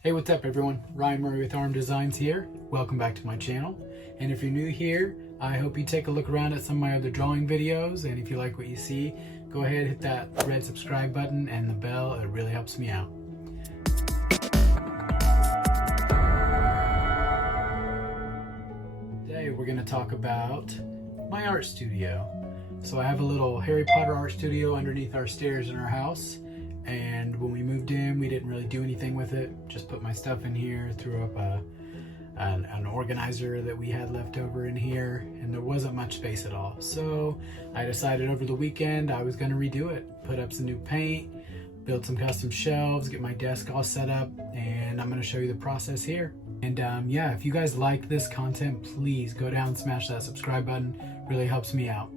Hey, what's up everyone? Ryan Murray with Arm Designs here. Welcome back to my channel. And if you're new here, I hope you take a look around at some of my other drawing videos. And if you like what you see, go ahead, hit that red subscribe button and the bell. It really helps me out. Today we're going to talk about my art studio. So I have a little Harry Potter art studio underneath our stairs in our house. And when we moved in, we didn't really do anything with it. Just put my stuff in here, threw up an organizer that we had left over in here, and there wasn't much space at all. So I decided over the weekend I was going to redo it, put up some new paint, build some custom shelves, get my desk all set up, and I'm going to show you the process here. And yeah, if you guys like this content, please go down and smash that subscribe button. Really helps me out.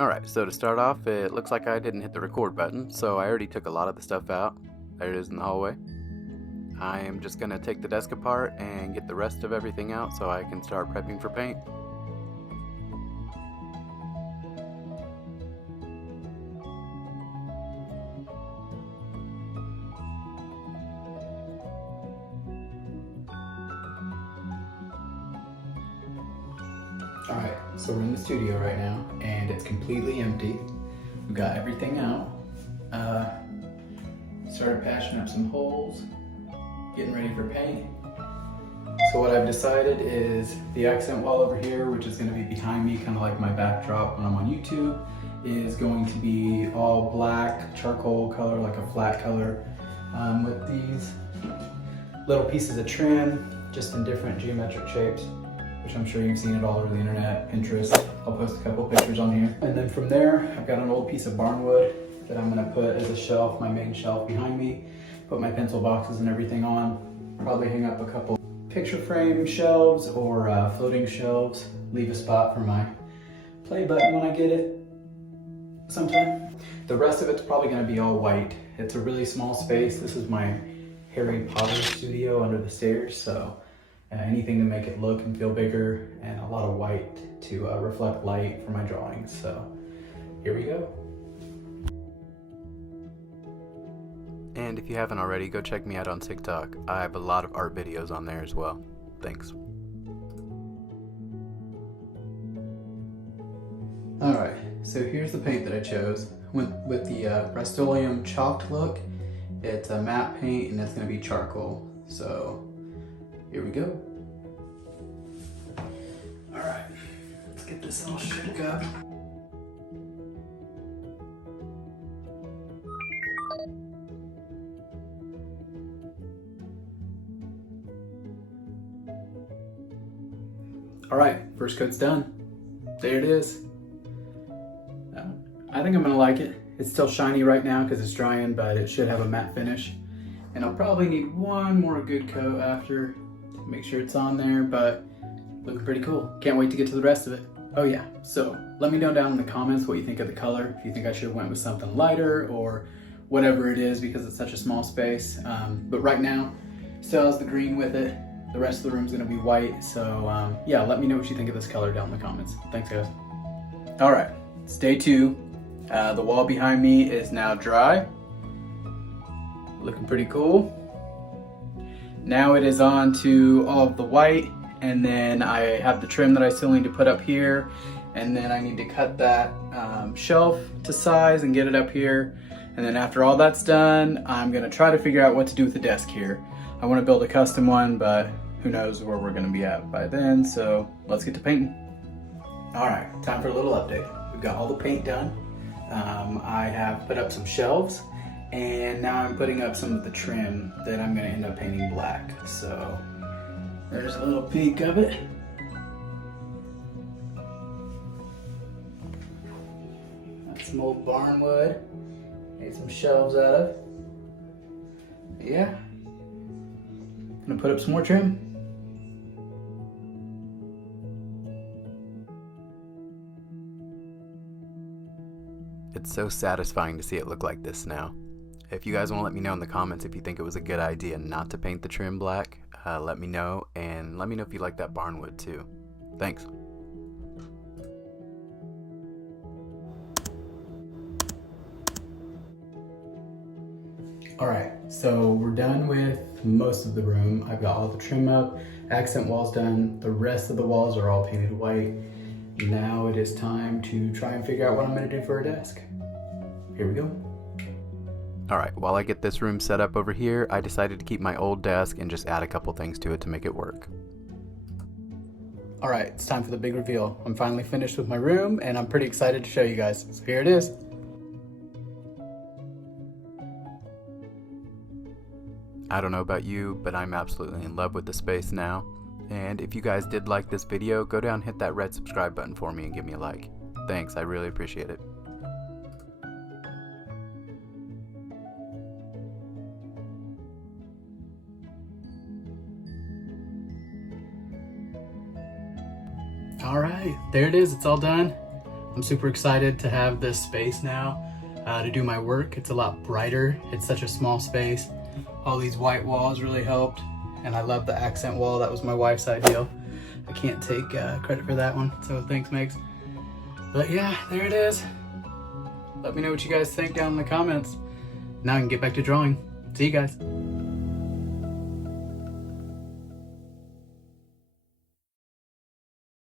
Alright, so to start off, it looks like I didn't hit the record button, so I already took a lot of the stuff out. There it is in the hallway. I am just going to take the desk apart and get the rest of everything out so I can start prepping for paint. Alright, so we're in the studio right now, and it's completely empty. We've got everything out. Started patching up some holes, getting ready for paint. So what I've decided is the accent wall over here, which is going to be behind me, kind of like my backdrop when I'm on YouTube, is going to be all black, charcoal color, like a flat color, with these little pieces of trim, just in different geometric shapes, which I'm sure you've seen it all over the internet, Pinterest. I'll post a couple pictures on here. And then from there, I've got an old piece of barnwood that I'm gonna put as a shelf, my main shelf behind me, put my pencil boxes and everything on. Probably hang up a couple picture frame shelves or floating shelves. Leave a spot for my play button when I get it sometime. The rest of it's probably gonna be all white. It's a really small space. This is my Harry Potter studio under the stairs, so anything to make it look and feel bigger, and a lot of white to reflect light for my drawings. So here we go. And if you haven't already, go check me out on TikTok. I have a lot of art videos on there as well. Thanks. Alright, so here's the paint that I chose. Went with the Rust-Oleum chalked look. It's a matte paint and it's going to be charcoal. So here we go. Alright, let's get this all shook up. Alright, first coat's done. There it is. I think I'm gonna like it. It's still shiny right now because it's drying, but it should have a matte finish. And I'll probably need one more good coat after to make sure it's on there, but looking pretty cool. Can't wait to get to the rest of it. Oh yeah, so let me know down in the comments what you think of the color. If you think I should have went with something lighter or whatever it is because it's such a small space. But right now, still has the green with it. The rest of the room's gonna be white. So yeah, let me know what you think of this color down in the comments. Thanks guys. All right, it's day 2. The wall behind me is now dry. Looking pretty cool. Now it is on to all of the white, and then I have the trim that I still need to put up here, and then I need to cut that shelf to size and get it up here. And then after all that's done, I'm gonna try to figure out what to do with the desk here. I wanna build a custom one, but who knows where we're gonna be at by then, so let's get to painting. All right, time for a little update. We've got all the paint done. I have put up some shelves, and now I'm putting up some of the trim that I'm gonna end up painting black. So there's a little peek of it. Got some old barnwood. Made some shelves out of. Yeah. Gonna put up some more trim. It's so satisfying to see it look like this now. If you guys want to let me know in the comments if you think it was a good idea not to paint the trim black, let me know, and let me know if you like that barn wood too. Thanks. Alright, so we're done with most of the room. I've got all the trim up, accent walls done, the rest of the walls are all painted white. Now it is time to try and figure out what I'm going to do for a desk. Here we go. Alright, while I get this room set up over here, I decided to keep my old desk and just add a couple things to it to make it work. Alright, it's time for the big reveal. I'm finally finished with my room and I'm pretty excited to show you guys. So here it is. I don't know about you, but I'm absolutely in love with the space now. And if you guys did like this video, go down and hit that red subscribe button for me and give me a like. Thanks, I really appreciate it. Alright, there it is, it's all done. I'm super excited to have this space now to do my work. It's a lot brighter, it's such a small space. All these white walls really helped, and I love the accent wall. That was my wife's ideal. I can't take credit for that one, so thanks, Megs. But yeah, there it is. Let me know what you guys think down in the comments. Now I can get back to drawing. See you guys.